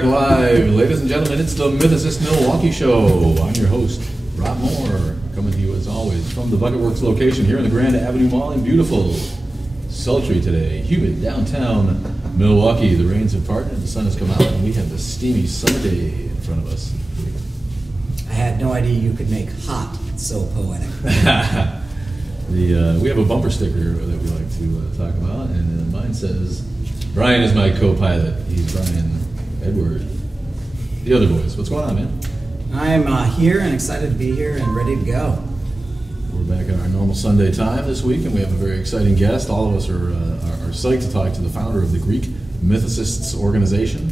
back live. Ladies and gentlemen, it's the Mythicist Milwaukee show. I'm your host, Rob Moore, coming to you as always from the Bucket Works location here in the Grand Avenue Mall in beautiful, sultry today, humid downtown Milwaukee. The rains have parted, the sun has come out, and we have the steamy summer day in front of us. I had no idea you could make hot so poetic. We have a bumper sticker that we like to talk about, and mine says, Brian is my co-pilot. He's Brian Edward. The other boys, what's going on, man? I'm here and excited to be here and ready to go. We're back at our normal Sunday time this week, and we have a very exciting guest. All of us are psyched to talk to the founder of the Greek Mythicists organization.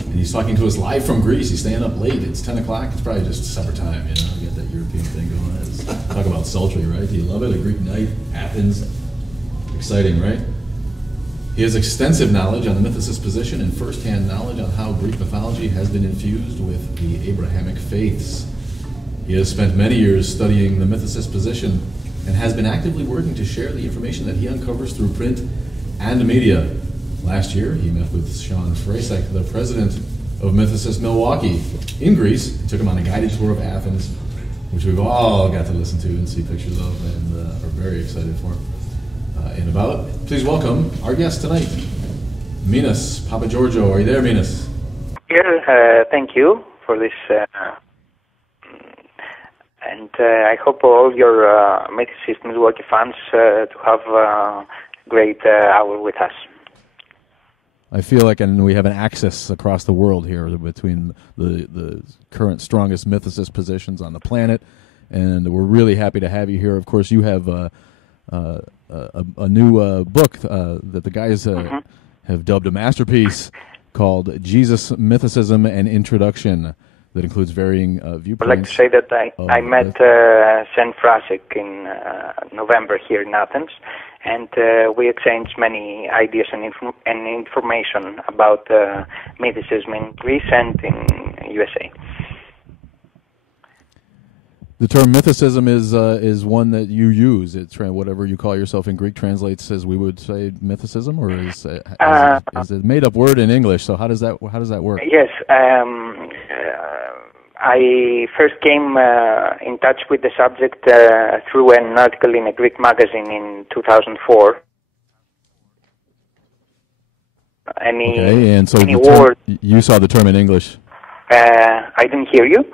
And he's talking to us live from Greece. He's staying up late. It's 10 o'clock. It's probably just supper time, you know, get that European thing going. Let's talk about sultry, right? Do you love it? A Greek night, Athens. Exciting, right? He has extensive knowledge on the mythicist position and first-hand knowledge on how Greek mythology has been infused with the Abrahamic faiths. He has spent many years studying the mythicist position and has been actively working to share the information that he uncovers through print and media. Last year, he met with Sean Fracek, the president of Mythicist Milwaukee in Greece. He took him on a guided tour of Athens, which we've all got to listen to and see pictures of and are very excited for. And about. Please welcome our guest tonight, Minas Papageorgiou. Are you there, Minas? Here, thank you for this, and I hope all your Mythicist Milwaukee fans to have a great hour with us. I feel like we have an axis across the world here between the current strongest mythicist positions on the planet, and we're really happy to have you here. Of course, you have a new book that the guys have dubbed a masterpiece called Jesus, Mythicism, and Introduction that includes varying viewpoints. I'd like to say that I met Sean Fracek in November here in Athens, and we exchanged many ideas and information about mythicism in Greece and in USA. The term mythicism is one that you use. It's whatever you call yourself in Greek translates as we would say mythicism, or is it a made-up word in English? So how does that work? Yes, I first came in touch with the subject through an article in a Greek magazine in 2004. And so you saw the term in English. I didn't hear you.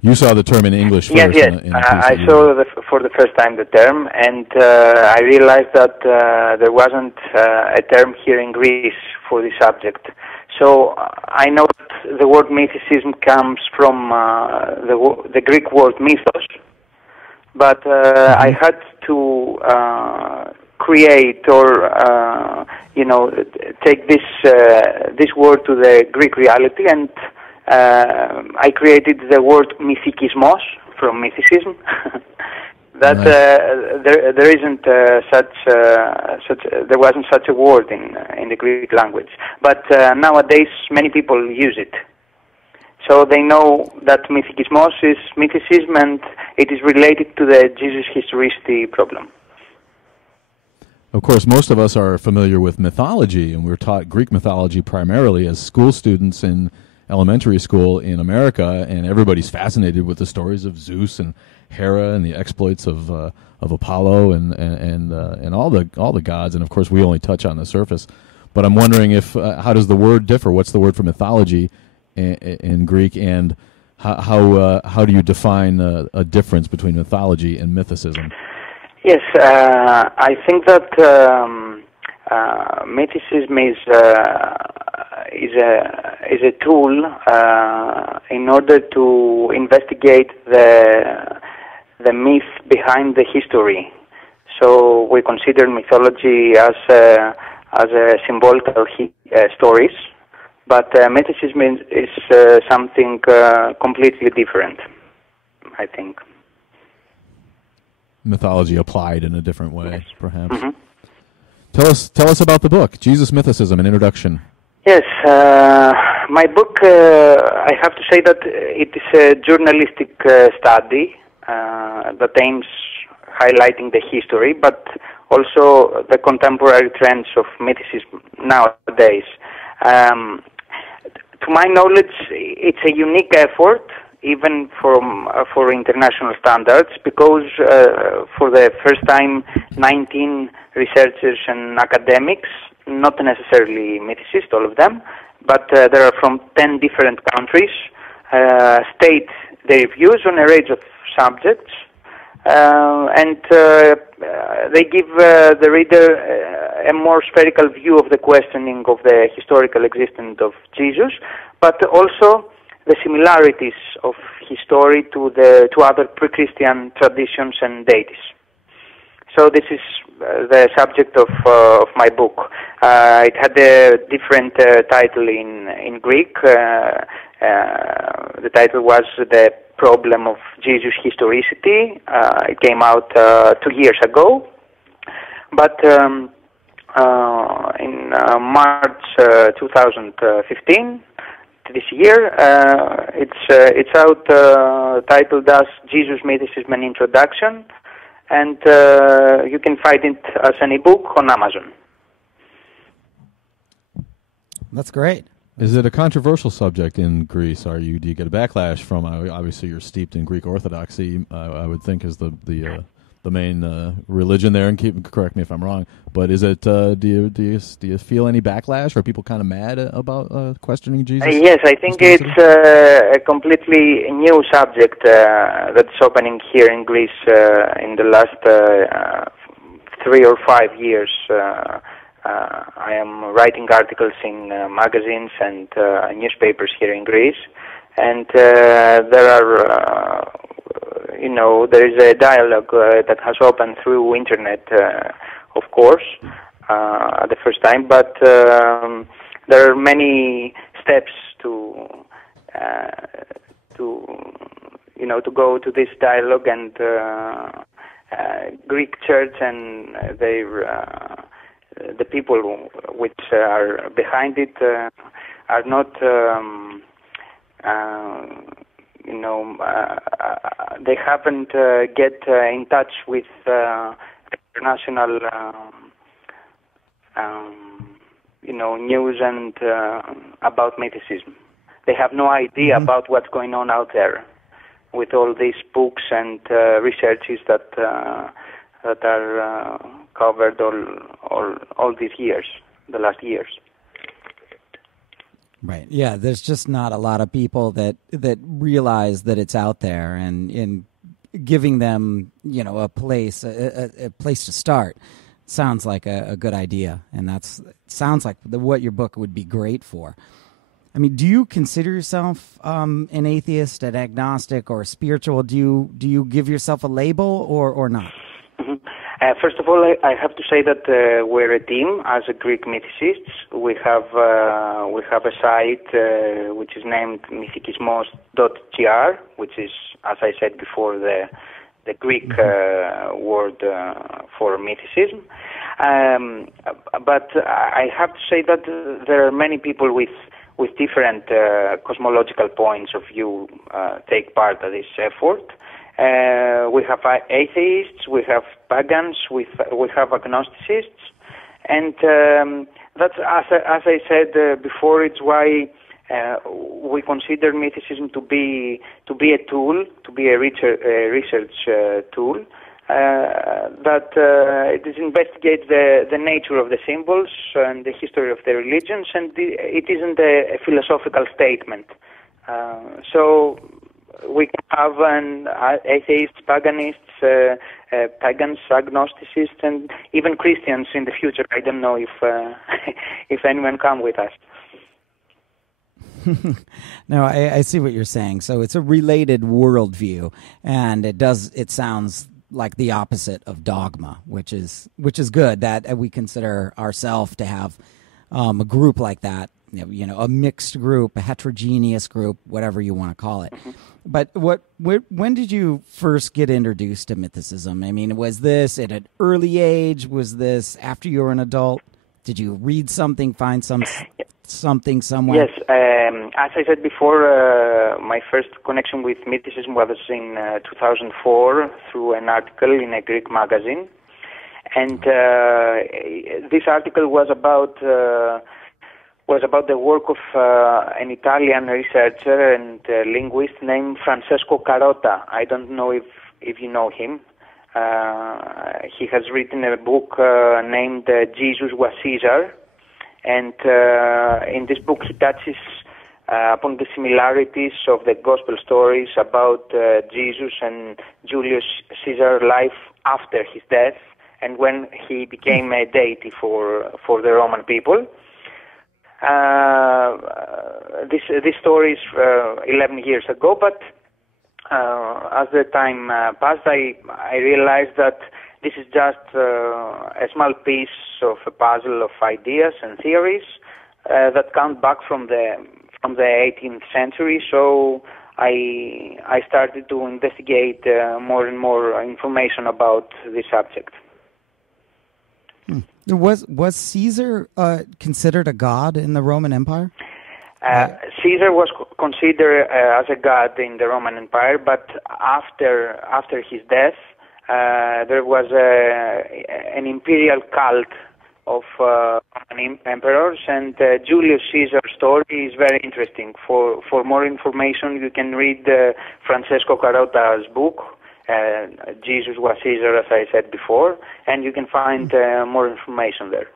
You saw the term in English first. Yes. I saw for the first time the term, and I realized that there wasn't a term here in Greece for the subject. So I know that the word mythicism comes from the Greek word mythos, but I had to create or take this word to the Greek reality, and I created the word mythicismos from mythicism. That nice. There isn't there wasn't such a word in the Greek language, but nowadays many people use it. So they know that mythicismos is mythicism, and it is related to the Jesus historicity problem. Of course, most of us are familiar with mythology, and we're taught Greek mythology primarily as school students in elementary school in America, and everybody's fascinated with the stories of Zeus and Hera and the exploits of Apollo and all the gods. And of course, we only touch on the surface. But I'm wondering if how does the word differ? What's the word for mythology in Greek, and how do you define a difference between mythology and mythicism? Yes, I think that mythicism is a tool in order to investigate the myth behind the history. So we consider mythology as a symbolical stories, but mythicism is something completely different, I think. Mythology applied in a different way, yes. Perhaps. Mm-hmm. Tell us about the book, Jesus, Mythicism, an Introduction. Yes, my book, I have to say that it is a journalistic study that aims highlighting the history, but also the contemporary trends of mythicism nowadays. to my knowledge, it's a unique effort, even for international standards, because for the first time, 19 researchers and academics, not necessarily mythicists, all of them, but there are from 10 different countries, state their views on a range of subjects, and they give the reader a more spherical view of the questioning of the historical existence of Jesus, but also the similarities of his story to other pre-Christian traditions and deities. So this is the subject of my book. It had a different title in Greek. The title was The Problem of Jesus' Historicity. It came out 2 years ago. But in March 2015, this year, it's out titled as Jesus, Mythicism, and Introduction, and you can find it as an ebook on Amazon. That's great. Is it a controversial subject in Greece? Do you get a backlash from? Obviously, you're steeped in Greek Orthodoxy. I would think is the main religion there. And correct me if I'm wrong. But is it? Do you feel any backlash? Are people kind of mad about questioning Jesus? Yes, I think it's a completely new subject that's opening here in Greece in the last 3 or 5 years. I am writing articles in magazines and newspapers here in Greece, and there are, there is a dialogue that has opened through internet, of course, at the first time, but there are many steps to go to this dialogue, and Greek Church and the people which are behind it are not, they haven't get in touch with international, news and about mythicism. They have no idea about what's going on out there with all these books and researches that are covered all these years, the last years. Right. Yeah. There's just not a lot of people that realize that it's out there, and in giving them, a place to start sounds like a good idea, and sounds like what your book would be great for. I mean, do you consider yourself an atheist, an agnostic, or spiritual? Do you give yourself a label or not? First of all, I have to say that we're a team as a Greek Mythicists. We have a site which is named Mythicismos.gr, which is, as I said before, the Greek word for mythicism. But I have to say that there are many people with different cosmological points of view take part in this effort. We have atheists, we have pagans, we have agnosticists, and that's, as I said before, it's why we consider mythicism to be a tool, to be a research tool that it investigates the nature of the symbols and the history of the religions, and it isn't a philosophical statement. So we can have atheists, paganists, pagans, agnosticists, and even Christians in the future. I don't know if anyone come with us. No, I see what you're saying. So it's a related worldview, and it sounds like the opposite of dogma, which is good that we consider ourselves to have a group like that. A mixed group, a heterogeneous group, whatever you want to call it. But when did you first get introduced to mythicism? I mean, was this at an early age? Was this after you were an adult? Did you read something, find something somewhere? Yes, as I said before, my first connection with mythicism was in 2004 through an article in a Greek magazine. And this article was about was about the work of an Italian researcher and linguist named Francesco Carota. I don't know if you know him. He has written a book named Jesus Was Caesar, and in this book he touches upon the similarities of the gospel stories about Jesus and Julius Caesar's life after his death and when he became a deity for the Roman people. This story is 11 years ago, but as the time passed, I realized that this is just a small piece of a puzzle of ideas and theories that come back from the 18th century. So I started to investigate more and more information about this subject. Was Caesar considered a god in the Roman Empire? Caesar was considered as a god in the Roman Empire, but after his death, there was an imperial cult of Roman emperors, and Julius Caesar's story is very interesting. For more information, you can read Francesco Carota's book, Jesus Was Caesar, as I said before, and you can find more information there.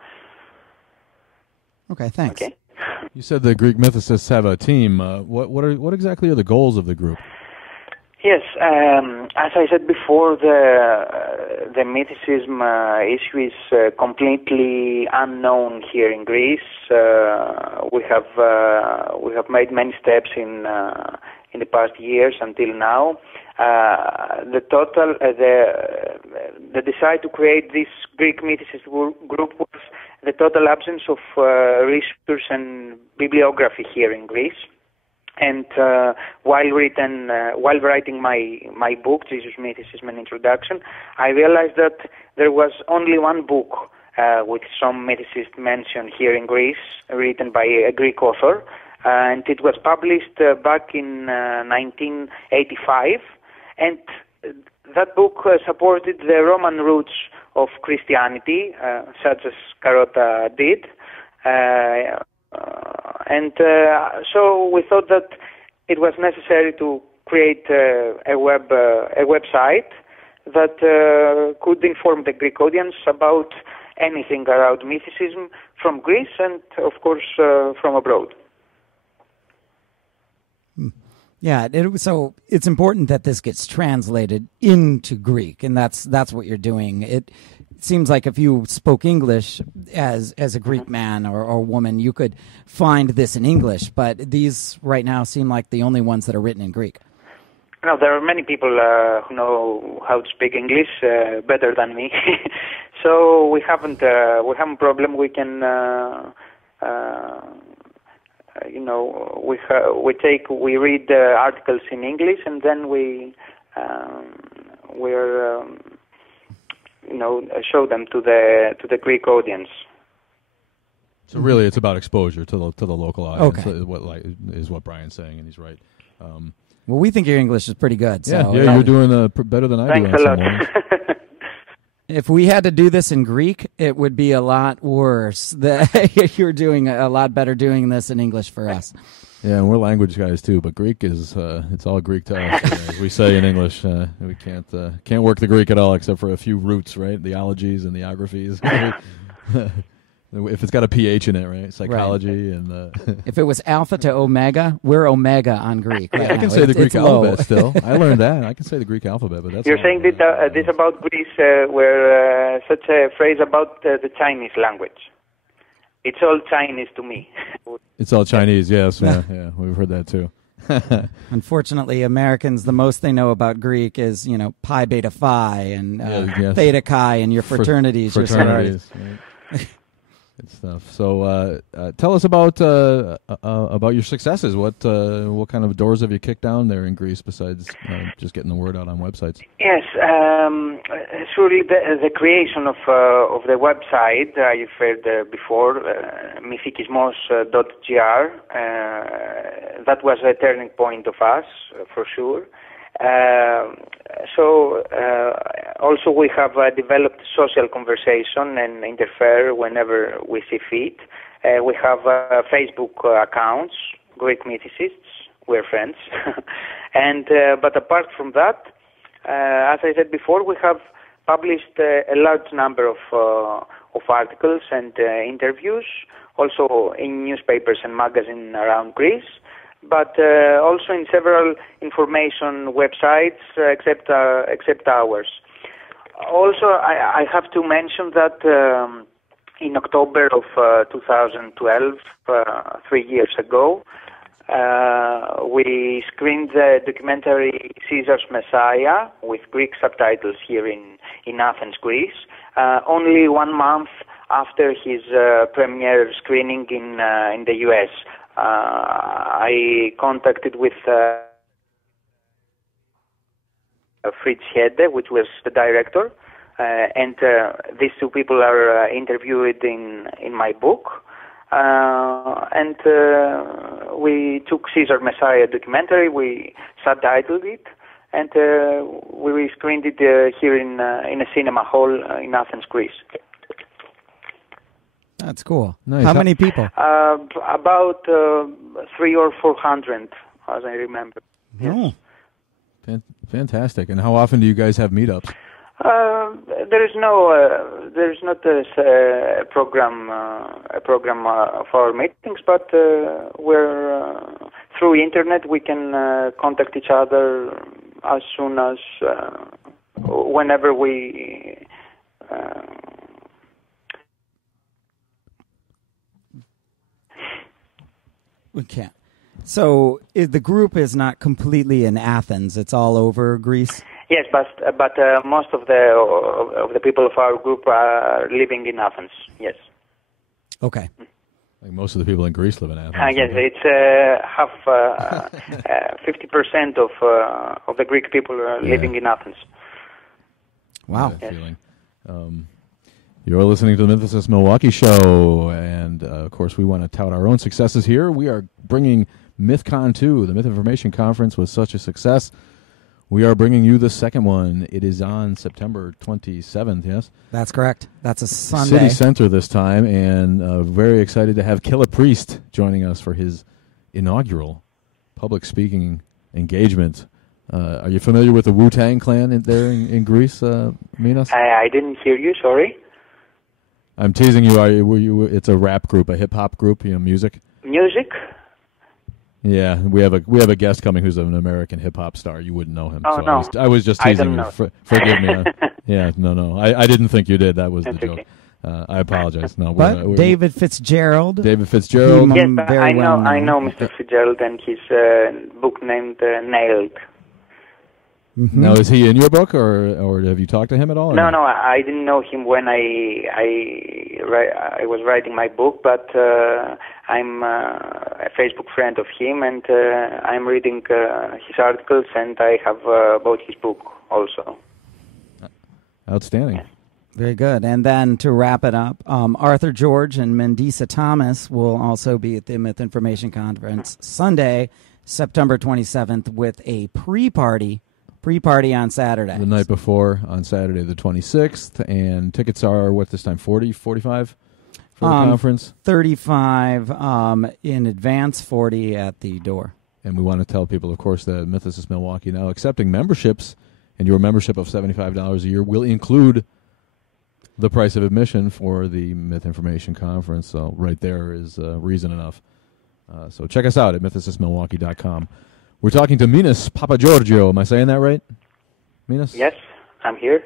Okay, thanks. Okay. You said the Greek Mythicists have a team. What exactly are the goals of the group? Yes, as I said before, the mythicism issue is completely unknown here in Greece. We have made many steps in the past years until now. The decide to create this Greek Mythicist group was the total absence of research and bibliography here in Greece. And while writing my book, Jesus, Mythicism, an Introduction, I realized that there was only one book with some mythicists mentioned here in Greece, written by a Greek author, and it was published back in 1985. And that book supported the Roman roots of Christianity, such as Carota did. So we thought that it was necessary to create a website that could inform the Greek audience about anything around mythicism from Greece and, of course, from abroad. Yeah, so it's important that this gets translated into Greek, and that's what you're doing. It seems like if you spoke English as a Greek man or woman, you could find this in English, but these right now seem like the only ones that are written in Greek. No, there are many people who know how to speak English better than me, so we haven't problem. We can, we read articles in English, and then we show them to the Greek audience. So really, it's about exposure to the local audience. Okay. Is what Brian's saying, and he's right. Well, we think your English is pretty good. So yeah, you're doing better than I do. Thanks a lot. If we had to do this in Greek, it would be a lot worse. You're doing a lot better doing this in English for us. Yeah, and we're language guys too, but Greek is it's all Greek to us. As we say in English, we can't work the Greek at all except for a few roots, right? The ologies and the ographies. If it's got a PH in it, right? Psychology and if it was alpha to omega, we're omega on Greek. Right I can say the Greek alphabet still. I learned that. I can say the Greek alphabet, but that's You're saying this about Greece, where such a phrase about the Chinese language. It's all Chinese to me. It's all Chinese, yes. Yeah, we've heard that too. Unfortunately, Americans, the most they know about Greek is, pi, beta, phi, and theta, chi, and your fraternities. Fraternities, right. Good stuff. So, tell us about your successes. What kind of doors have you kicked down there in Greece besides just getting the word out on websites? Yes, surely the creation of the website you've heard before, mythicismos.gr. That was a turning point of us for sure. Also we have developed social conversation and interfere whenever we see fit. We have Facebook accounts, Greek Mythicists. We're friends. And but apart from that, as I said before, we have published a large number of articles and interviews, also in newspapers and magazines around Greece, but also in several information websites, except ours. Also, I have to mention that in October of 2012, 3 years ago, we screened the documentary Caesar's Messiah with Greek subtitles here in Athens, Greece, only 1 month after his premiere screening in the U.S. I contacted with Fritz Hede, which was the director, and these two people are interviewed in my book. And we took Caesar Messiah documentary, we subtitled it, and we screened it here in a cinema hall in Athens, Greece. That's cool. Nice. How many people? About 300 or 400, as I remember. Oh. Fantastic. And how often do you guys have meetups? There's not a program for our meetings, but we're through internet. We can contact each other as soon as whenever we. We can't. So the group is not completely in Athens. It's all over Greece. Yes, but most of the people of our group are living in Athens. Yes. Okay. Like most of the people in Greece live in Athens. Yes, it's half 50% of the Greek people are living in Athens. Wow. Yes. Feeling. You're listening to the Mythicist Milwaukee show, and of course we want to tout our own successes here. We are bringing MythCon 2, the Myth Information Conference, was such a success. We are bringing you the second one. It is on September 27th, yes? That's correct. That's a Sunday. City Center this time, and very excited to have Killa Priest joining us for his inaugural public speaking engagement. Are you familiar with the Wu-Tang Clan there in Greece, Minas? I didn't hear you, sorry. I'm teasing you. It's a rap group, a hip-hop group, music? Music? Yeah, we have a guest coming who's an American hip hop star. You wouldn't know him. Oh, so no. I was just teasing I you. don't know. Forgive me. Yeah, no. I didn't think you did. That was That's the joke. okay. I apologize. No, But David Fitzgerald. David Fitzgerald. Yes, very I know. well I know known. Mr. Fitzgerald and his book named Nailed. Mm-hmm. Now, is he in your book, or have you talked to him at all? or No, not? I didn't know him when I was writing my book, but I'm a Facebook friend of him, and I'm reading his articles, and I have bought his book also. Outstanding. Very good. And then to wrap it up, Arthur George and Mendisa Thomas will also be at the Myth Information Conference Sunday, September 27th, with a pre-party on Saturday. The night before, on Saturday the 26th, and tickets are, what this time, 40, 45 for the conference? 35 in advance, 40 at the door. And we want to tell people, of course, that Mythicist Milwaukee now accepting memberships, and your membership of $75 a year will include the price of admission for the Myth Information Conference. So right there is reason enough. So check us out at mythicistmilwaukee.com. We're talking to Minas Papageorgiou. Am I saying that right? Minas? Yes, I'm here.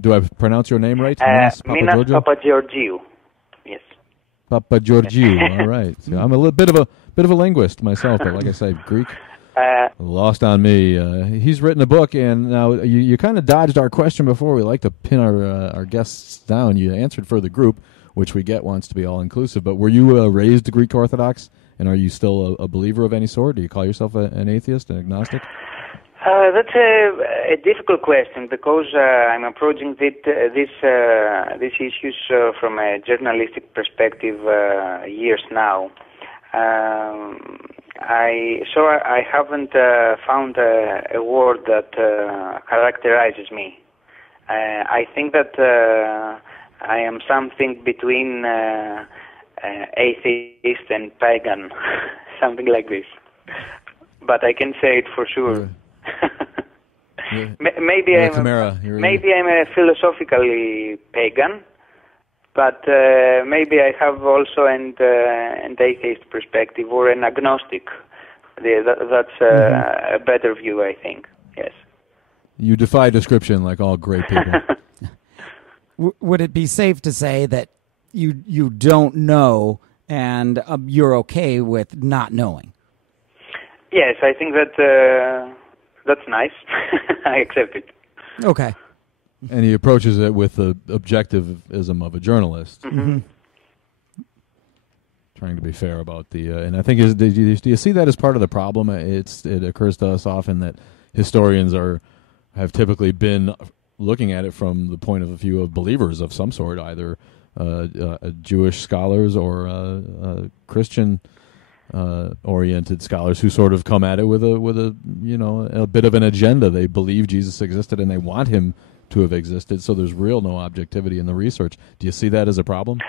Do I pronounce your name right? Minas Papageorgiou. Yes. Papageorgiou. All right. So I'm a bit of a linguist myself, but like I say, Greek lost on me. He's written a book, and now you kind of dodged our question before. We like to pin our guests down. You answered for the group, which we get wants to be all inclusive. But were you raised Greek Orthodox? And are you still a believer of any sort? Do you call yourself an atheist, an agnostic? That's a difficult question because I'm approaching these issues from a journalistic perspective years now. I haven't found a word that characterizes me. I think that I am something between atheist and pagan, something like this. But I can say it for sure. Maybe I'm a philosophically pagan, but maybe I have also an atheist perspective or an agnostic. That's a better view, I think. Yes. You defy description, like all great people. Would it be safe to say that you don't know and you're okay with not knowing? Yes, I think that that's nice. I accept it. Okay. And he approaches it with the objectivism of a journalist. Mm-hmm. Trying to be fair about and I think do you see that as part of the problem? It occurs to us often that historians have typically been looking at it from the point of view of believers of some sort, either Jewish scholars or Christian oriented scholars who sort of come at it with a bit of an agenda. They believe Jesus existed and they want him to have existed, so there's no objectivity in the research. Do you see that as a problem?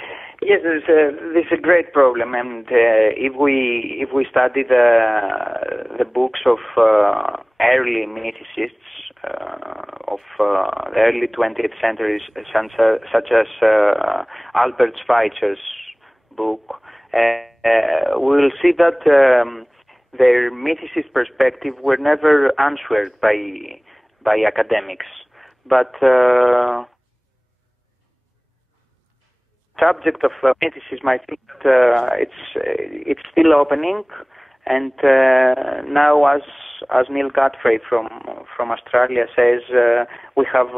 Yes, this is a great problem, and if we study the books of early mythicists of the early 20th century, such as Albert Schweitzer's book, we'll see that their mythicist perspective were never answered by academics, but subject of mythicism, I think that it's still opening, and now, as Neil Godfrey from Australia says, we have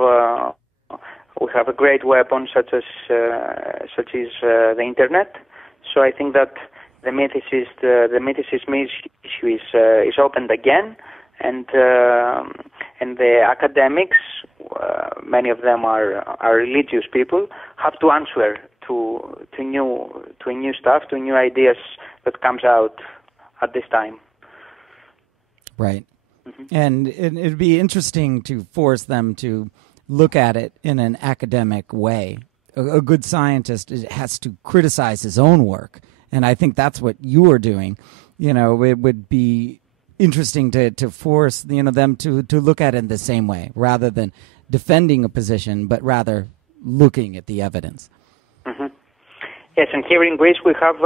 a great weapon such as the internet. So I think that the mythicism issue is opened again, and the academics, many of them are religious people, have to answer to new stuff, to new ideas that comes out at this time. Right. Mm-hmm. And it'd be interesting to force them to look at it in an academic way. A good scientist has to criticize his own work, and I think that's what you are doing. It would be interesting to force them to look at it in the same way, rather than defending a position, but rather looking at the evidence. Mm-hmm. Yes, and here in Greece we have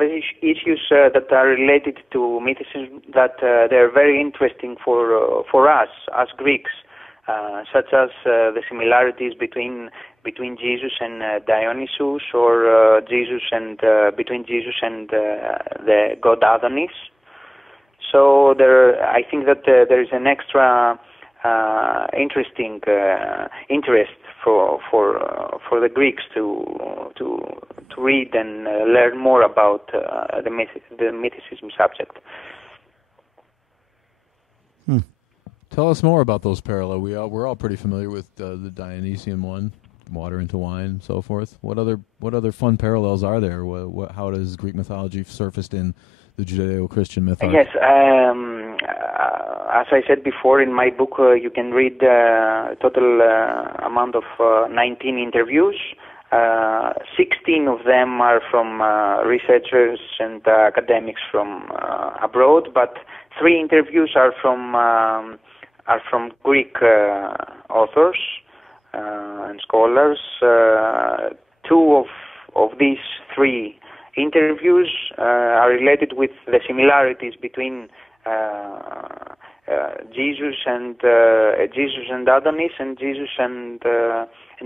issues that are related to mythicism that they're very interesting for us as Greeks, such as the similarities between Jesus and Dionysus, or between Jesus and the god Adonis. So I think that there is an extra interesting interest for the Greeks to read and learn more about the mythicism subject. Tell us more about those parallels. We're all pretty familiar with the Dionysian one, water into wine, and so forth. What other fun parallels are there? How does Greek mythology surfaced in the Judeo-Christian mythology? Yes, as I said before, in my book you can read a total amount of 19 interviews. 16 of them are from researchers and academics from abroad, but 3 interviews are from Greek authors and scholars. 2 of these 3 interviews are related with the similarities between Jesus and Adonis, and Jesus and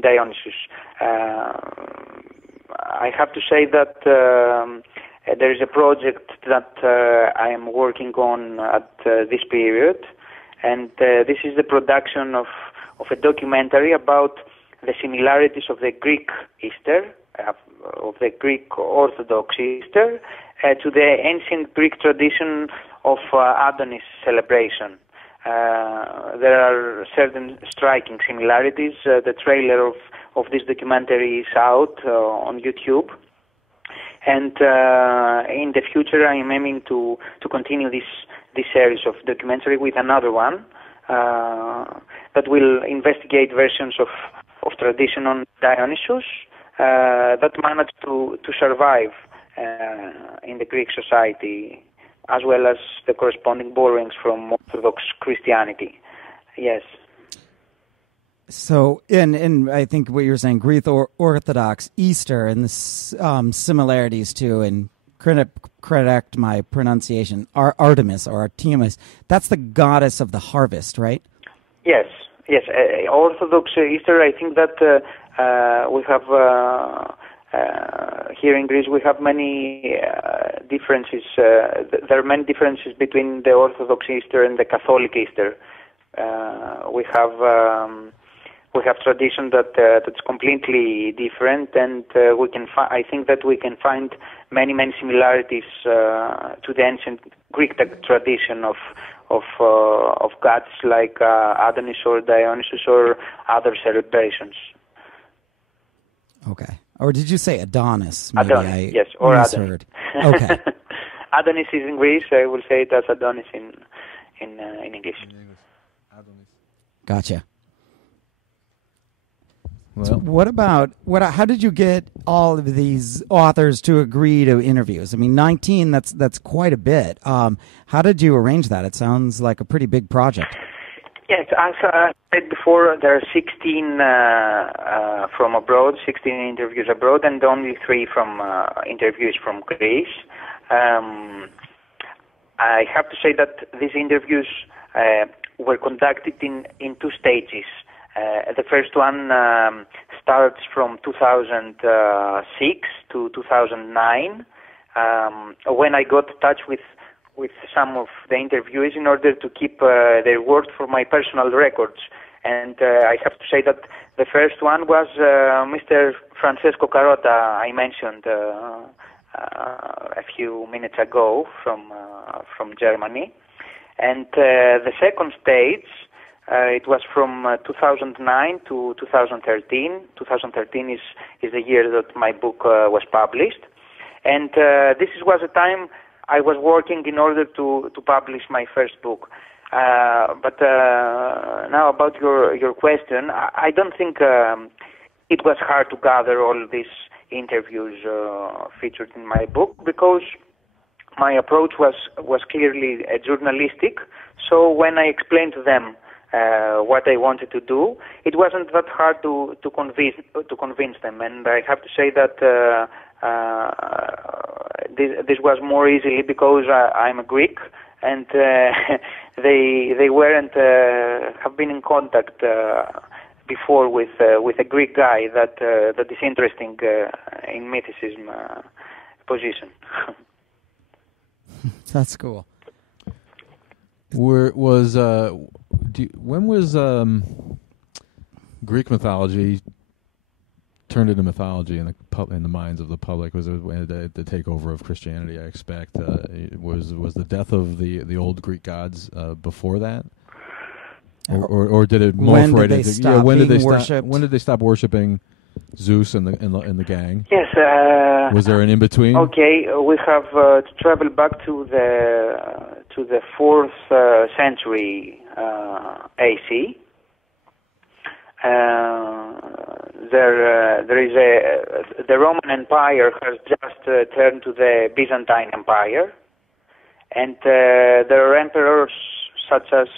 Dionysus. I have to say that there is a project that I am working on at this period, and this is the production of a documentary about the similarities of the Greek Easter, of the Greek Orthodox Easter, to the ancient Greek tradition of Adonis celebration. There are certain striking similarities. The trailer of this documentary is out on YouTube, and in the future I am aiming to continue this series of documentary with another one that will investigate versions of tradition on Dionysus, that managed to survive in the Greek society, as well as the corresponding borrowings from Orthodox Christianity. Yes. So, in I think what you're saying, Greek Orthodox Easter and the similarities to, and correct my pronunciation, Artemis or Artemis, that's the goddess of the harvest, right? Yes. Orthodox Easter, I think that we have, here in Greece, we have many differences. There are many differences between the Orthodox Easter and the Catholic Easter. We have tradition that's completely different, and we can. I think that we can find many similarities to the ancient Greek tradition of gods like Adonis or Dionysus or other celebrations. Okay. Or did you say Adonis? Maybe Adonis, yes, or misheard. Adonis. Okay. Adonis is in Greece. I will say it as Adonis in English. Adonis. Gotcha. Well, so how did you get all of these authors to agree to interviews? I mean, 19, that's quite a bit. How did you arrange that? It sounds like a pretty big project. Yes, as I said before, there are 16 from abroad, 16 interviews abroad, and only 3 from interviews from Greece. I have to say that these interviews were conducted in 2 stages. The first one starts from 2006 to 2009, when I got in touch with some of the interviewees in order to keep their word for my personal records. And I have to say that the first one was Mr. Francesco Carota, I mentioned a few minutes ago from Germany. And the second stage, it was from 2009 to 2013. 2013 is the year that my book was published. And this was a time I was working in order to publish my first book. But now about your question, I don't think it was hard to gather all these interviews featured in my book, because my approach was clearly journalistic. So when I explained to them what I wanted to do, it wasn't that hard to convince them. And I have to say that this was more easily because I'm a Greek, and they weren't have been in contact before with a Greek guy that is interesting in mythicism position. That's cool. When was Greek mythology turned into mythology in the minds of the public? Was it the takeover of Christianity? I expect was the death of the old Greek gods before that, or did it morph right into? When did they stop worshiping Zeus and the gang? Yes. Was there an in between? Okay, we have to travel back to the 4th century AC. There is the Roman Empire has just turned to the Byzantine Empire, and there are emperors such as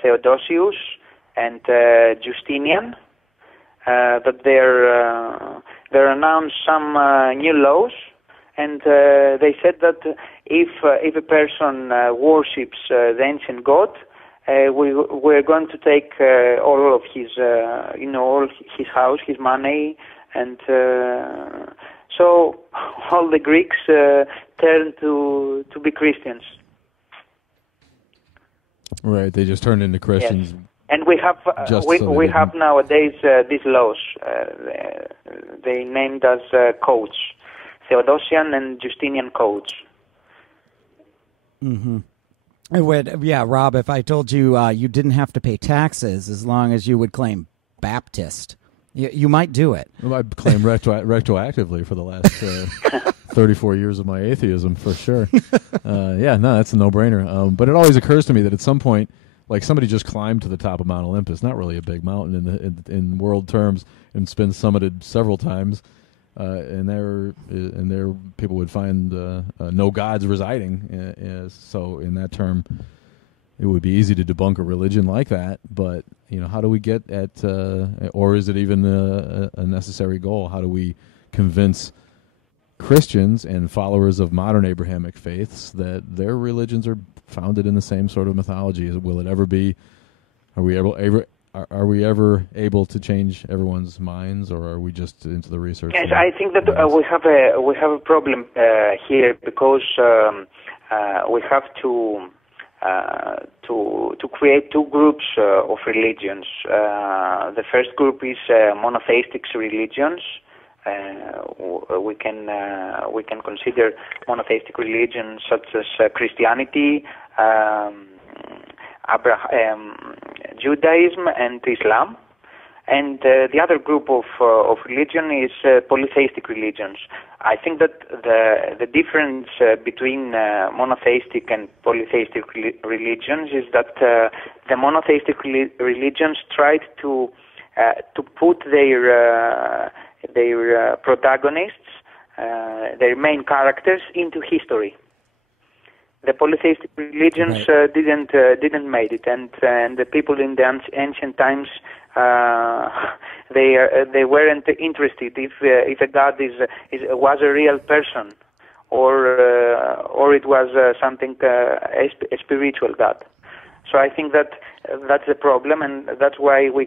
Theodosius and Justinian that they announced some new laws, and they said that if a person worships the ancient god, we're going to take all of his, all his house, his money, and so all the Greeks turned to be Christians. Right, they just turned into Christians. Yes. And we have we have nowadays these laws. They named as codes, Theodosian and Justinian codes. Mm-hmm. Rob, if I told you you didn't have to pay taxes as long as you would claim Baptist, you might do it. Well, I claim retroactively for the last 34 years of my atheism, for sure. That's a no-brainer. But it always occurs to me that at some point, like somebody just climbed to the top of Mount Olympus, not really a big mountain in world terms, and it's been summited several times. and there people would find no gods residing. So in that term, it would be easy to debunk a religion like that. But how do we get at, or is it even a necessary goal? How do we convince Christians and followers of modern Abrahamic faiths that their religions are founded in the same sort of mythology? Will it ever be? Are we ever able to change everyone's minds, or are we just into the research? Yes, I think that we have a problem here because we have to create two groups of religions. The first group is monotheistic religions. We can consider monotheistic religions such as Christianity, Judaism, and Islam. And the other group of religion is polytheistic religions. I think that the difference between monotheistic and polytheistic religions is that the monotheistic religions tried to put their protagonists, their main characters, into history. The polytheistic religions didn't make it, and the people in the ancient times they weren't interested if a god was a real person or it was something a spiritual god. So I think that that's the problem, and that's why we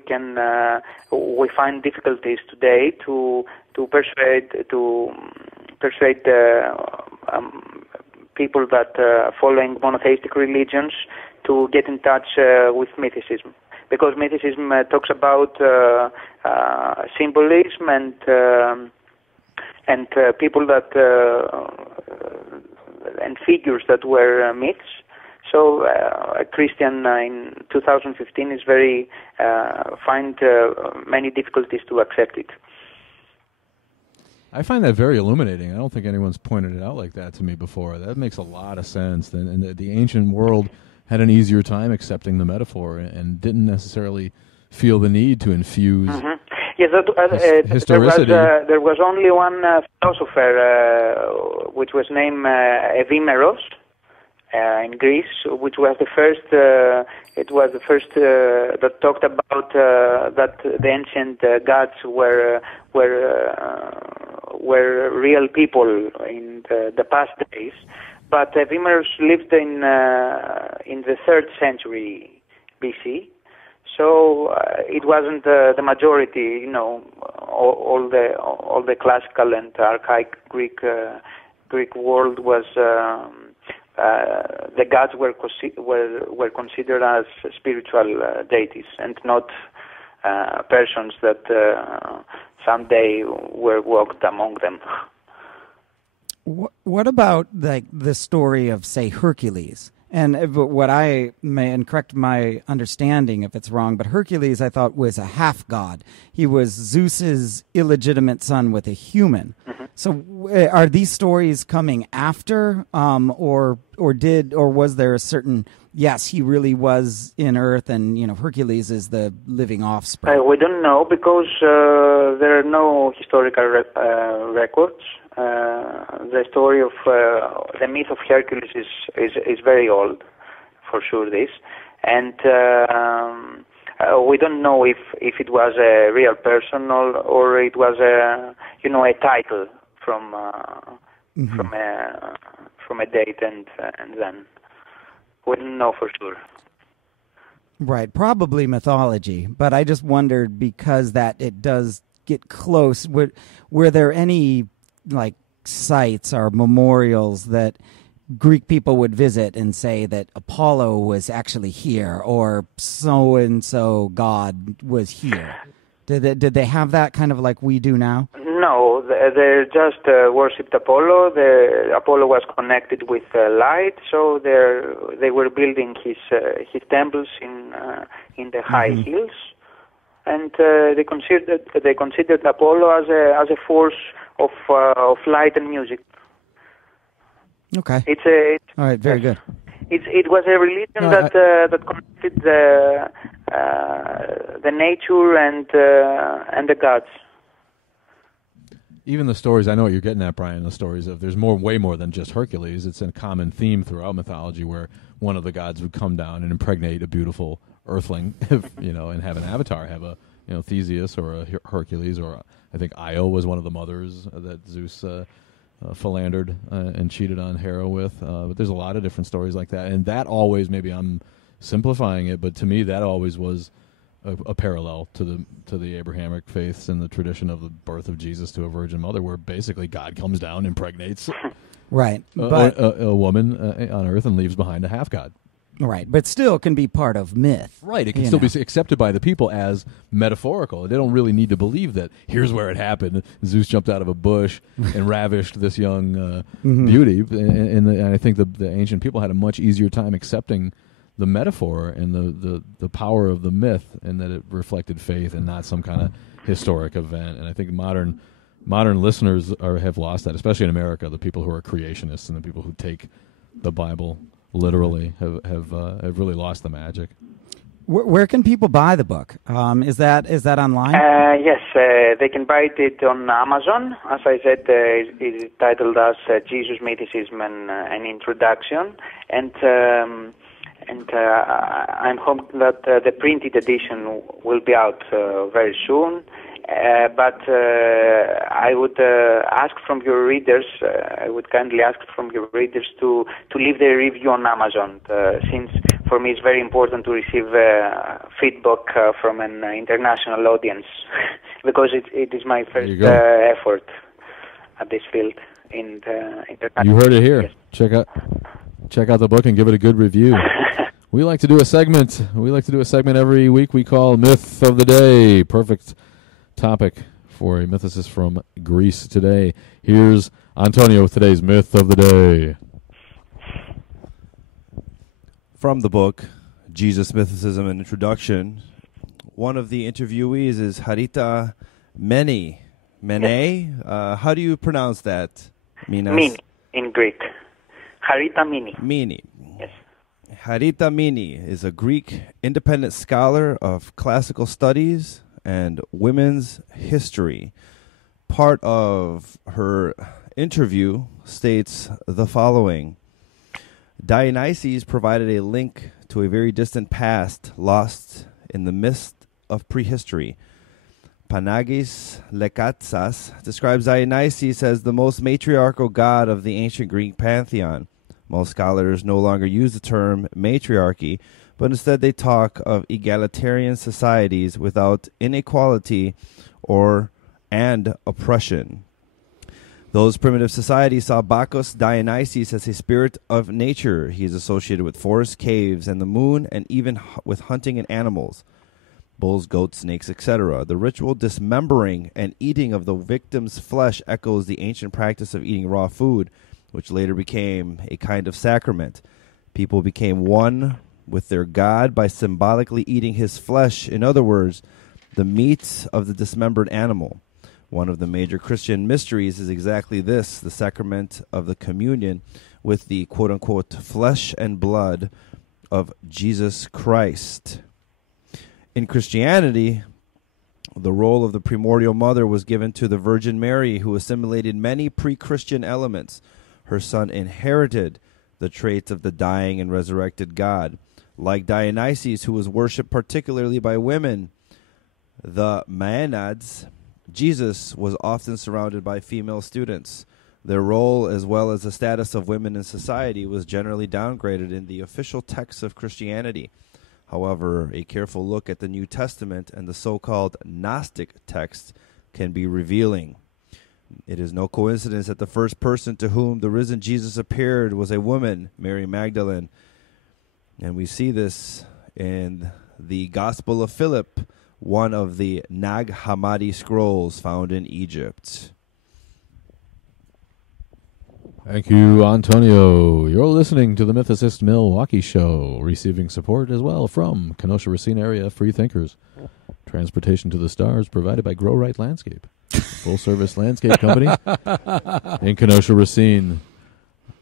find difficulties today to persuade people that following monotheistic religions to get in touch with mythicism, because mythicism talks about symbolism and people that and figures that were myths. So a Christian in 2015 is find many difficulties to accept it. I find that very illuminating. I don't think anyone's pointed it out like that to me before. That makes a lot of sense. And the ancient world had an easier time accepting the metaphor and didn't necessarily feel the need to infuse yes, historicity. There was only one philosopher, which was named Evimeros, in Greece, which was the first. It was the first that talked about that the ancient gods were real people in the past days. But Evimeros lived in the 3rd century BC, so it wasn't the majority. All the classical and archaic Greek world was. The gods were considered as spiritual deities and not persons that someday were walked among them. What about the story of, say, Hercules? And what I may, and correct my understanding if it's wrong, but Hercules I thought was a half god. He was Zeus's illegitimate son with a human. Mm-hmm. So are these stories coming after, or was there a certain? Yes, he really was in Earth, and Hercules is the living offspring. We don't know because there are no historical records. The story of the myth of Hercules is very old, for sure. And we don't know if it was a real person or it was a title from a date and then we don't know for sure. Right, probably mythology, but I just wondered because that it does get close. Were there any sites or memorials that Greek people would visit and say that Apollo was actually here or so and so god was here? Did they have that kind of like we do now? No, they just worshipped Apollo. Apollo was connected with light, so they were building his temples in the high hills, and they considered Apollo as a force of light and music. Okay. All right. Very good. It was a religion that connected the nature and the gods. even the stories, I know what you're getting at, Brian, the stories of there's way more than just Hercules. It's a common theme throughout mythology where one of the gods would come down and impregnate a beautiful earthling, and have an avatar, have a, Theseus or a Hercules, or I think Io was one of the mothers that Zeus philandered and cheated on Hera with. But there's a lot of different stories like that. And that always, maybe I'm simplifying it, but to me that always was a parallel to the Abrahamic faiths and the tradition of the birth of Jesus to a virgin mother, where basically God comes down, impregnates right, but a woman on earth and leaves behind a half god. Right, but still can be part of myth. Right, it can still be accepted by the people as metaphorical. They don't really need to believe that here's where it happened. Zeus jumped out of a bush and ravished this young beauty. And I think the ancient people had a much easier time accepting the metaphor and the power of the myth, and that it reflected faith and not some kind of historic event. And I think modern listeners have lost that, especially in America. The people who are creationists and the people who take the Bible literally have really lost the magic. Where can people buy the book? Is that online? Yes, they can buy it on Amazon. As I said, it is titled as Jesus, Mythicism, and an Introduction. And I'm hoping that the printed edition will be out very soon. But I would ask from your readers, I would kindly ask from your readers to leave their review on Amazon, since for me it's very important to receive feedback from an international audience, because it is my first effort at this field in the international. You heard it here. Yes. Check out the book and give it a good review. We like to do a segment. Every week we call Myth of the Day. Perfect topic for a mythicist from Greece today. Here's Antonio with today's Myth of the Day. From the book, Jesus, Mythicism, and Introduction, one of the interviewees is Harita Mene. Mene? How do you pronounce that, Minas? Mene, in Greek. Harita Mene. Mene. Yes. Harita Mene is a Greek independent scholar of classical studies and women's history. Part of her interview states the following: Dionysius provided a link to a very distant past lost in the mist of prehistory. Panagis Lekatsas describes Dionysius as the most matriarchal god of the ancient Greek pantheon. Most scholars no longer use the term matriarchy, but instead they talk of egalitarian societies without inequality and oppression. Those primitive societies saw Bacchus Dionysius as a spirit of nature. He is associated with forests, caves, and the moon, and even with hunting and animals. Bulls, goats, snakes, etc. The ritual dismembering and eating of the victim's flesh echoes the ancient practice of eating raw food, which later became a kind of sacrament. People became one with their God by symbolically eating his flesh, in other words, the meat of the dismembered animal. One of the major Christian mysteries is exactly this, the sacrament of the communion with the quote-unquote flesh and blood of Jesus Christ. In Christianity, the role of the primordial mother was given to the Virgin Mary, who assimilated many pre-Christian elements. Her son inherited the traits of the dying and resurrected God. Like Dionysius, who was worshipped particularly by women, the Maenads, Jesus was often surrounded by female students. Their role, as well as the status of women in society, was generally downgraded in the official texts of Christianity. However, a careful look at the New Testament and the so-called Gnostic texts can be revealing. It is no coincidence that the first person to whom the risen Jesus appeared was a woman, Mary Magdalene. And we see this in the Gospel of Philip, one of the Nag Hammadi scrolls found in Egypt. Thank you, Antonio. You're listening to the Mythicist Milwaukee show, receiving support as well from Kenosha-Racine area free thinkers. Transportation to the stars provided by Grow Right Landscape, full-service landscape company in Kenosha-Racine.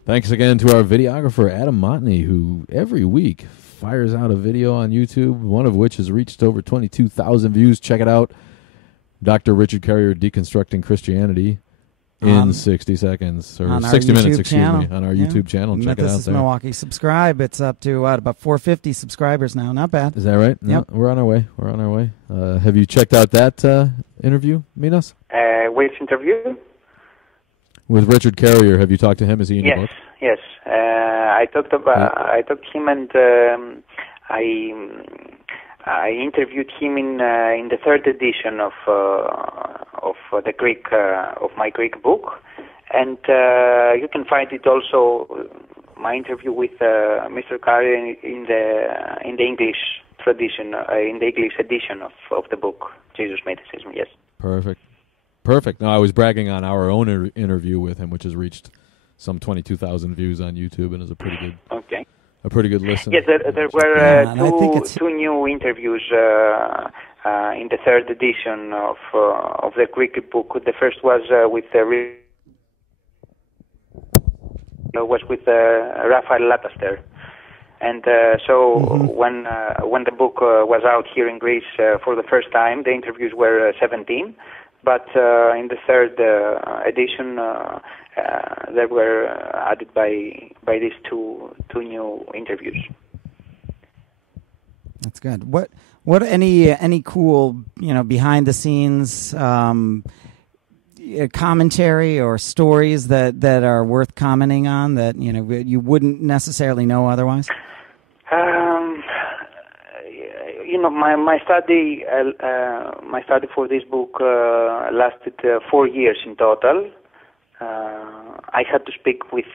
Thanks again to our videographer, Adam Montney, who every week fires out a video on YouTube, one of which has reached over 22,000 views. Check it out. Dr. Richard Carrier, Deconstructing Christianity. in 60 seconds or on 60 minutes, excuse channel. me, on our YouTube channel. Check it out Mythicist there. Milwaukee. Subscribe. It's up to about 450 subscribers now. Not bad. Is that right? Yep. No, we're on our way. Have you checked out that interview, Minas? Which interview? With Richard Carrier. Have you talked to him? Is he in your book? Yes. I talked to him, and I interviewed him in the third edition of the Greek of my Greek book, and you can find it also, my interview with Mr. Carrier in the English tradition, in the English edition of the book Jesus Mythicism. Yes. Perfect. No, I was bragging on our own interview with him, which has reached some 22,000 views on YouTube and is a pretty good. Okay. A pretty good listen. Yes, there were two new interviews in the third edition of the Greek book. The first was with Raphael Lataster, and when the book was out here in Greece for the first time, the interviews were 17. But in the third edition, they were added by these two new interviews. That's good. What any cool behind the scenes commentary or stories that are worth commenting on that you wouldn't necessarily know otherwise? My study for this book lasted 4 years in total. I had to speak with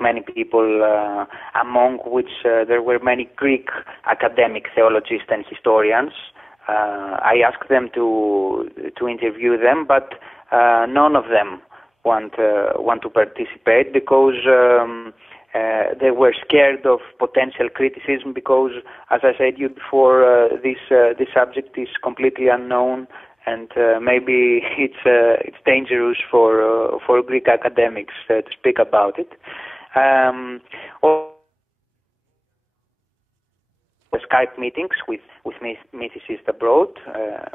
many people, among which there were many Greek academic theologians and historians. I asked them to interview them, but none of them want to participate because they were scared of potential criticism because, as I said you before, this subject is completely unknown, and maybe it's dangerous for Greek academics to speak about it. Skype meetings with mythicists abroad,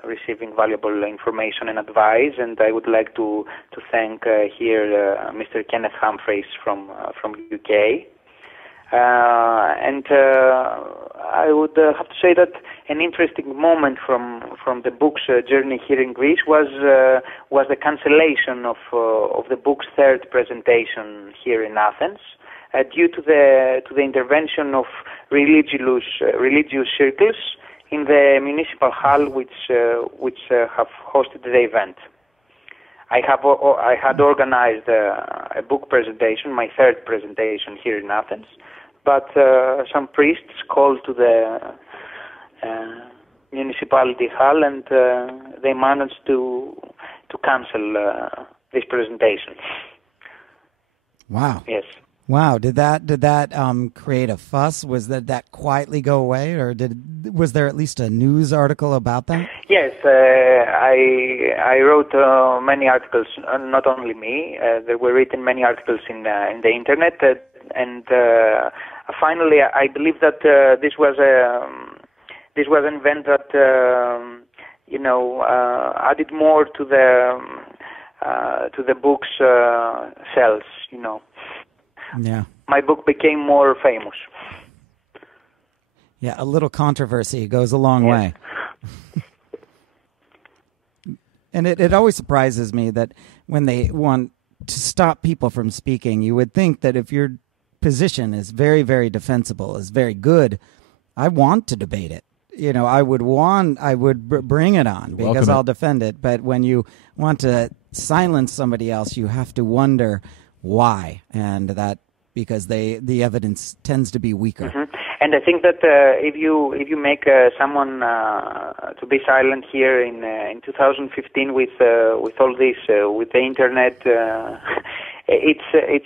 receiving valuable information and advice, and I would like to thank here Mr. Kenneth Humphreys from UK. And I would have to say that an interesting moment from the book's journey here in Greece was the cancellation of the book's third presentation here in Athens. Due to the intervention of religious circles in the municipal hall which have hosted the event. I had organized a book presentation, my third presentation here in Athens, but some priests called to the municipality hall and they managed to cancel this presentation. Wow. Yes. Wow, did that create a fuss? Was that quietly go away, or was there at least a news article about that? Yes, I wrote many articles. Not only me, there were written many articles in the internet, and finally, I believe that this was an event that added more to the book's sales. Yeah. My book became more famous. Yeah, a little controversy goes a long way. And it always surprises me that when they want to stop people from speaking, you would think that if your position is very, very defensible, is very good, I want to debate it. I would bring it on because I'll defend it. But when you want to silence somebody else, you have to wonder why, and that because the evidence tends to be weaker. Mm-hmm. And I think that if you make someone to be silent here in 2015 with all this with the internet, it's a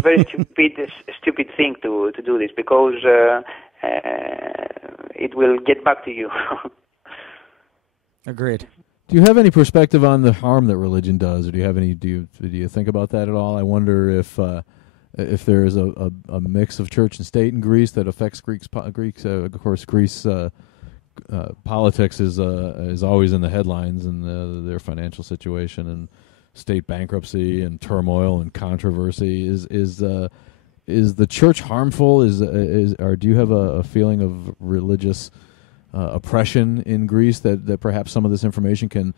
very stupid thing to do this because it will get back to you. Agreed. Do you have any perspective on the harm that religion does, or do you think about that at all? I wonder if there is a mix of church and state in Greece that affects Greeks. Of course, Greece politics is always in the headlines, and their financial situation and state bankruptcy and turmoil and controversy. Is the church harmful? Or do you have a feeling of religious oppression in Greece that perhaps some of this information can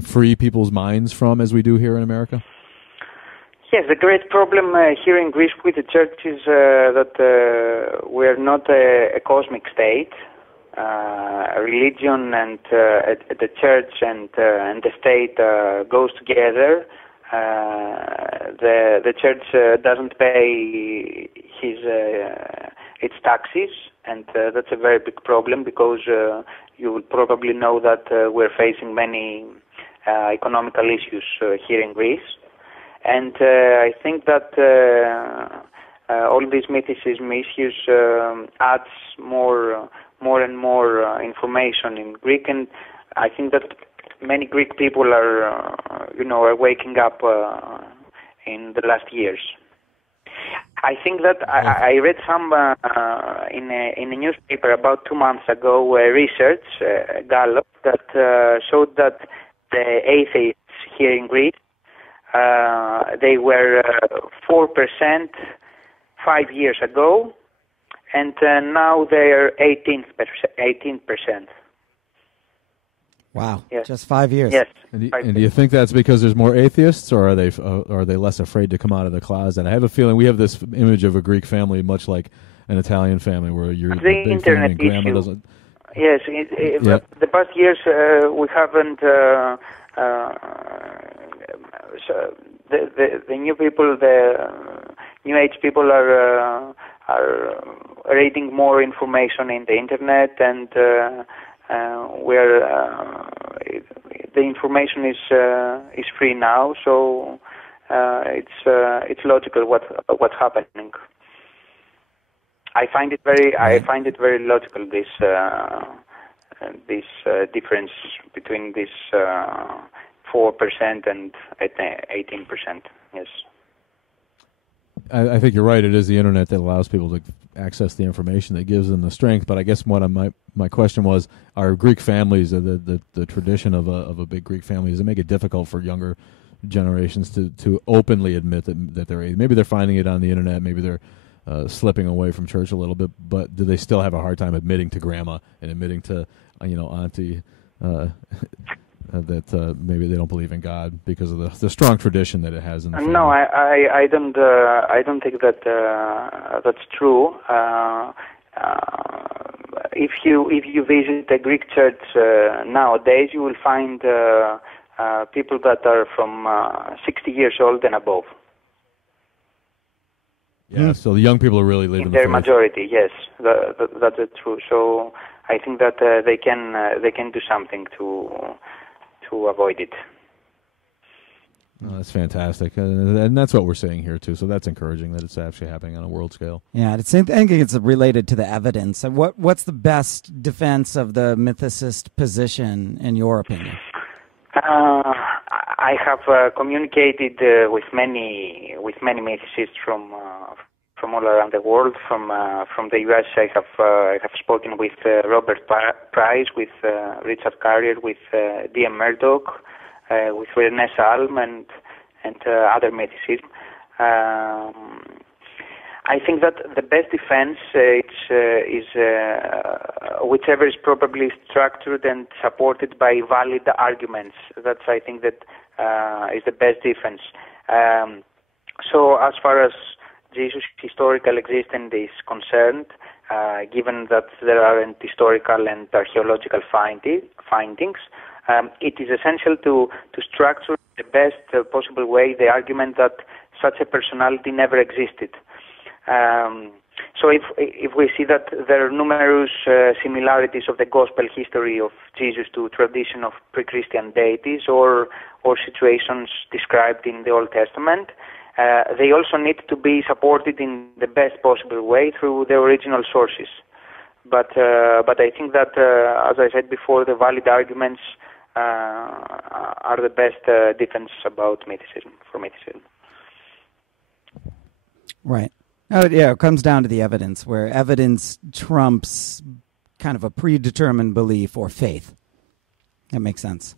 free people's minds from, as we do here in America? Yes, the great problem here in Greece with the church is that we're not a cosmic state. Religion and the church and the state goes together. The church doesn't pay its taxes, and that's a very big problem because you will probably know that we're facing many economical issues here in Greece. And I think that all these mythicism issues adds more and more information in Greek, and I think that many Greek people are waking up in the last years. I think that I read some in a newspaper about 2 months ago research, Gallup, that showed that the atheists here in Greece, they were 4% 5 years ago, and now they're 18%. Wow! Yes. Just 5 years. Yes. And do you think that's because there's more atheists, or are they less afraid to come out of the closet? I have a feeling we have this image of a Greek family, much like an Italian family, where you're the big internet family and grandma issue. doesn't. Yes, the past years we haven't. So the new people, the new age people are reading more information in the internet, and where the information is free now. So it's logical what's happening. I find it very logical, this difference between this 4% and 18%. Yes. I think you're right. It is the internet that allows people to access the information that gives them the strength. But I guess my question was: are Greek families, the tradition of a big Greek family, does it make it difficult for younger generations to openly admit that they're atheist? Maybe they're finding it on the internet. Maybe they're slipping away from church a little bit. But do they still have a hard time admitting to grandma and admitting to auntie that maybe they don't believe in God because of the strong tradition that it has in the family? No, I don't think that that's true. If you visit a Greek church nowadays, you will find people that are from 60 years old and above. Yeah, so the young people are really living in their majority. Yes, that's true. So I think that they can do something to avoid it. Oh, that's fantastic, and that's what we're seeing here too. So that's encouraging that it's actually happening on a world scale. Yeah, I think it's related to the evidence. What's the best defense of the mythicist position in your opinion? I have communicated with many mythicists from all around the world. From the U.S., I have spoken with Robert Price, with Richard Carrier, with D.M. Murdoch, with René Salm, and other mythicists. I think that the best defense is whichever is probably structured and supported by valid arguments. That's, I think, that is the best defense. So as far as Jesus' historical existence is concerned, given that there aren't historical and archaeological findings, it is essential to structure the best possible way the argument that such a personality never existed. So if we see that there are numerous similarities of the gospel history of Jesus to tradition of pre-Christian deities or situations described in the Old Testament, they also need to be supported in the best possible way through the original sources. But I think that, as I said before, the valid arguments are the best defense about mythicism, for mythicism. Right. Oh, yeah, it comes down to the evidence, where evidence trumps kind of a predetermined belief or faith. That makes sense.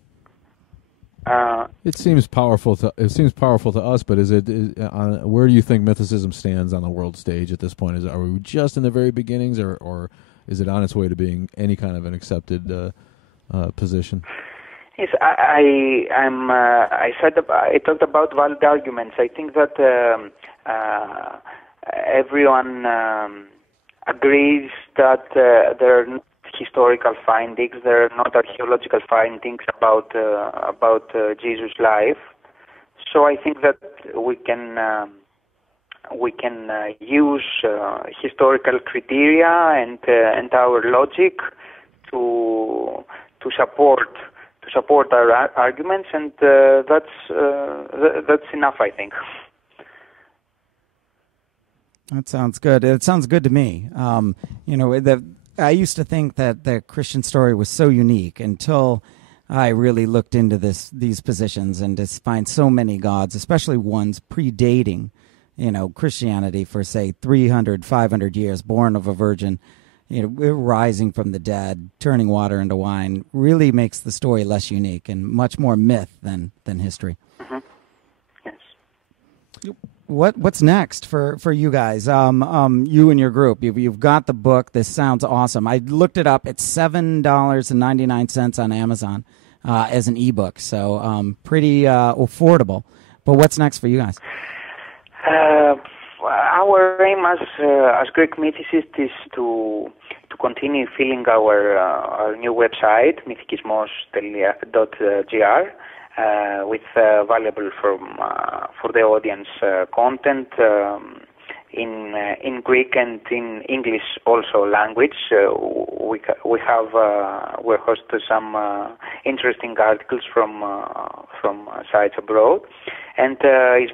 It seems powerful to us, but where do you think mythicism stands on the world stage at this point? Are we just in the very beginnings, or is it on its way to being any kind of an accepted position? Yes, I talked about valid arguments. I think that everyone agrees that there are not historical findings, there are not archaeological findings about Jesus' life. So I think that we can use historical criteria and our logic to support our arguments, and that's enough, I think. That sounds good. It sounds good to me. I used to think that the Christian story was so unique until I really looked into these positions and to find so many gods, especially ones predating, Christianity for, say, 300, 500 years, born of a virgin, rising from the dead, turning water into wine, really makes the story less unique and much more myth than history. Mm-hmm. Yes. What's next for you guys? You and your group. You've got the book. This sounds awesome. I looked it up. It's $7.99 on Amazon as an ebook, so pretty affordable. But what's next for you guys? Our aim as Greek Mythicists is to continue filling our new website, mythicism.gr, with valuable for the audience content in Greek and in English also language. We host some interesting articles from sites abroad, and it's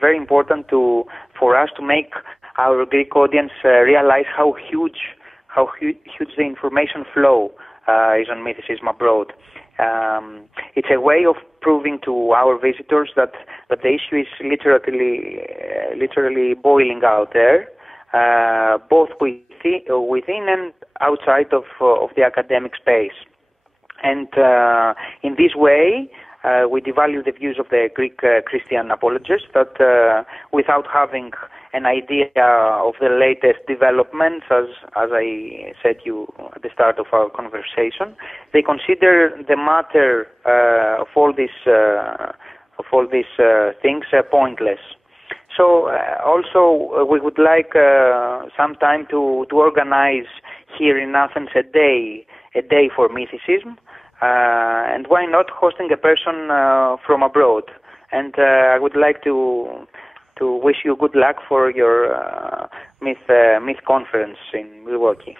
very important for us to make our Greek audience realize how huge the information flow is on mythicism abroad. It's a way of proving to our visitors that the issue is literally boiling out there, both within and outside of the academic space. And in this way, we devalue the views of the Greek Christian apologists that, without having an idea of the latest developments, as I said you at the start of our conversation, they consider the matter of all these things pointless. So also we would like sometime to organize here in Athens a day for mythicism. And why not hosting a person from abroad? And I would like to wish you good luck for your myth conference in Milwaukee.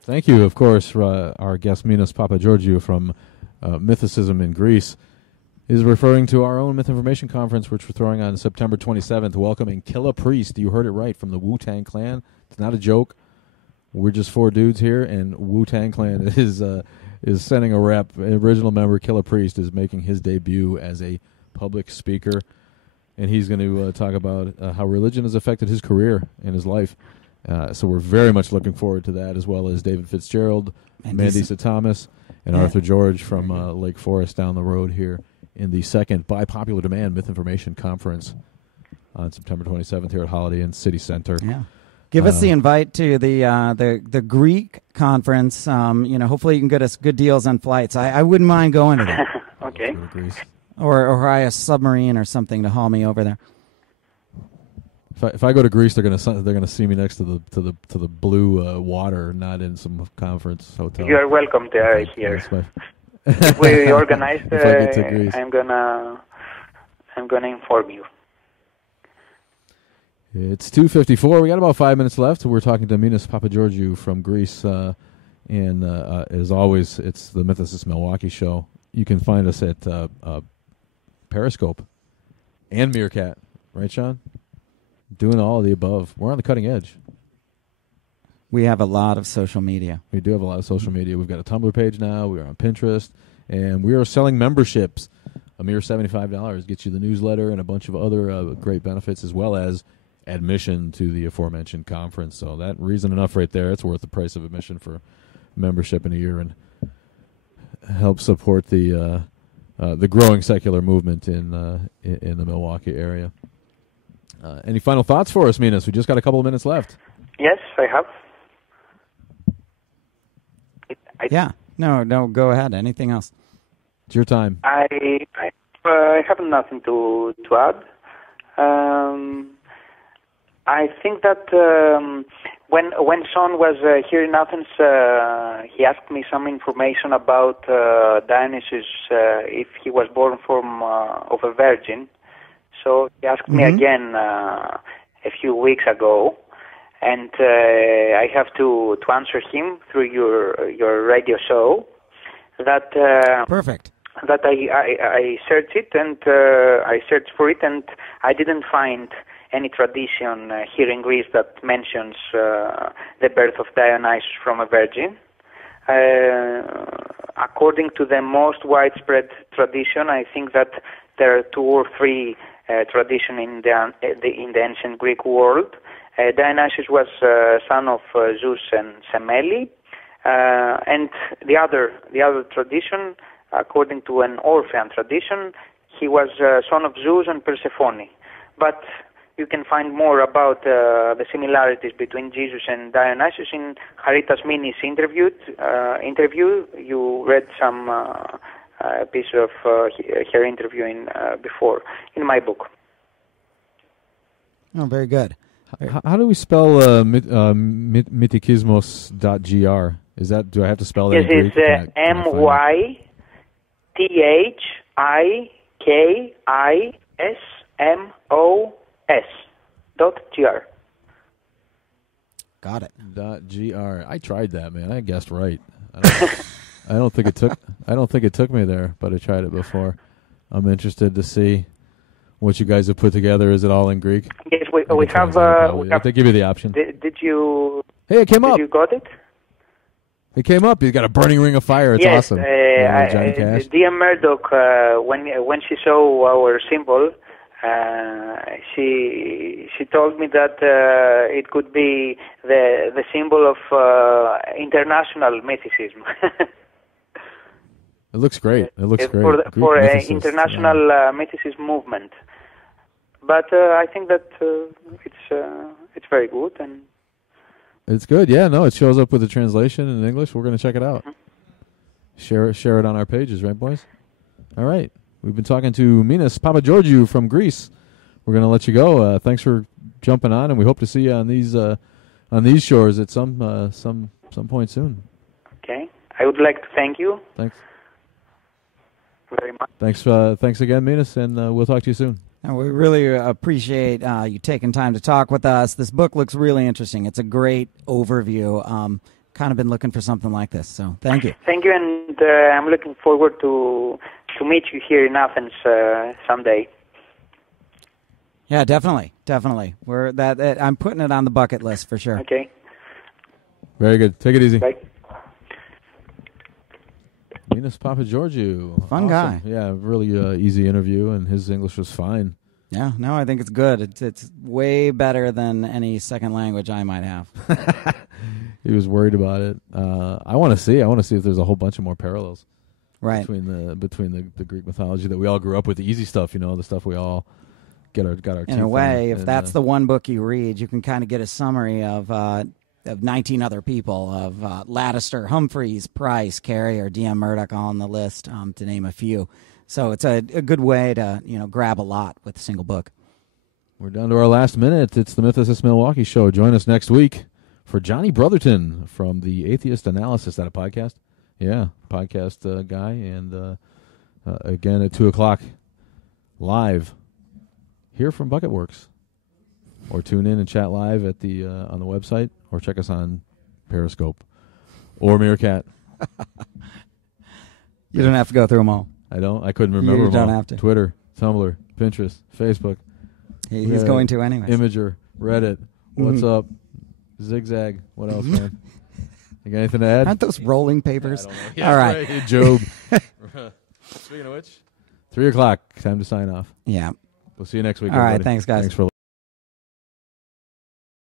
Thank you. Of course, our guest Minas Papageorgiou from Mythicism in Greece is referring to our own Myth Information Conference, which we're throwing on September 27th, welcoming Killa Priest. You heard it right, from the Wu-Tang Clan. It's not a joke. We're just four dudes here, and Wu-Tang Clan is sending a rep. Original member Killa Priest is making his debut as a public speaker, and he's going to talk about how religion has affected his career and his life. So we're very much looking forward to that, as well as David Fitzgerald, Mandisa Thomas, and Arthur George from Lake Forest down the road here in the second, by popular demand, Myth Information Conference on September 27th here at Holiday Inn City Center. Yeah. Give us the invite to the Greek conference. Hopefully you can get us good deals on flights. I wouldn't mind going to that. Okay. Or hire a submarine or something to haul me over there. If I go to Greece, they're gonna see me next to the blue water, not in some conference hotel. You are welcome to here. If we organize, I'm gonna inform you. It's 2:54. We got about 5 minutes left. We're talking to Minas Papageorgiou from Greece, and as always, it's the Mythicist Milwaukee show. You can find us at Periscope and Meerkat, right, Sean? Doing all of the above. We're on the cutting edge. We have a lot of social media. We do have a lot of social media. We've got a Tumblr page now. We are on Pinterest, and we are selling memberships. A mere $75 gets you the newsletter and a bunch of other great benefits, as well as admission to the aforementioned conference. So that reason enough right there. It's worth the price of admission for membership in a year and help support the the growing secular movement in the Milwaukee area. Any final thoughts for us, Minas? We just got a couple of minutes left. Yes, I have. Yeah. No, go ahead. Anything else? It's your time. I have nothing to add. I think that when Sean was here in Athens, he asked me some information about Dionysus, if he was born of a virgin. So he asked me again a few weeks ago, and I have to answer him through your radio show. That perfect. That I searched it, and I searched for it, and I didn't find any tradition here in Greece that mentions the birth of Dionysus from a virgin. According to the most widespread tradition, I think that there are 2 or 3 traditions in the ancient Greek world. Dionysus was son of Zeus and Semele, and the other tradition, according to an Orphean tradition, he was son of Zeus and Persephone. But you can find more about the similarities between Jesus and Dionysus in Haritas Mini's interview. You read some piece of her interview before in my book. Oh, very good. How do we spell mythicismos.gr? Do I have to spell that? Yes, in Greek? it's mythikismos.gr. Got it. .gr. I tried that, man. I guessed right. I don't think it took me there, but I tried it before. I'm interested to see what you guys have put together. Is it all in Greek? Yes, we have. They give you the option. Did you? Hey, it came up. Did you got it? It came up. He's got a burning ring of fire. It's yes, awesome. Johnny Cash. Dear Murdoch, when she saw our symbol, she told me that it could be the symbol of international mythicism. It looks great. It looks great. For an international mythicism movement. But I think that it's very good, and it's good. Yeah, no, it shows up with the translation in English. We're going to check it out. Share it on our pages, right, boys? All right. We've been talking to Minas Papageorgiou from Greece. We're going to let you go. Thanks for jumping on, and we hope to see you on these shores at some point soon. Okay. I would like to thank you. Thanks very much. Thanks again, Minas, and we'll talk to you soon. And we really appreciate you taking time to talk with us. This book looks really interesting. It's a great overview. Kind of been looking for something like this, so thank you. Thank you, and I'm looking forward to meet you here in Athens someday. Yeah, definitely. I'm putting it on the bucket list for sure. Okay. Very good. Take it easy. Bye. Minas Papageorgiou. Fun guy. Yeah, really easy interview, and his English was fine. Yeah, no, I think it's good. It's way better than any second language I might have. He was worried about it. I want to see if there's a whole bunch of more parallels, right, between the Greek mythology that we all grew up with, the easy stuff, the stuff we all got our in teeth a way. If and, that's the one book you read, you can kind of get a summary of 19 other people, of Laddister, Humphreys, Price, Carrier, D.M. Murdoch, all on the list, to name a few. So it's a good way to grab a lot with a single book. We're down to our last minute. It's the Mythicist Milwaukee show. Join us next week for Johnny Brotherton from the Atheist Analysis. Is that a podcast? Yeah, podcast guy. And again at 2 o'clock live here from Bucketworks. Or tune in and chat live at the on the website, or check us on Periscope or Meerkat. You don't have to go through them all. I don't. I couldn't remember. You don't have to. Twitter, Tumblr, Pinterest, Facebook. He's going to anyway. Imager, Reddit. What's up? Zigzag. What else, man? You got anything to add? Aren't those rolling papers? Yeah, all right. Job. Speaking of which, 3 o'clock. Time to sign off. Yeah. We'll see you next week. All everybody. right. Thanks, guys. Thanks for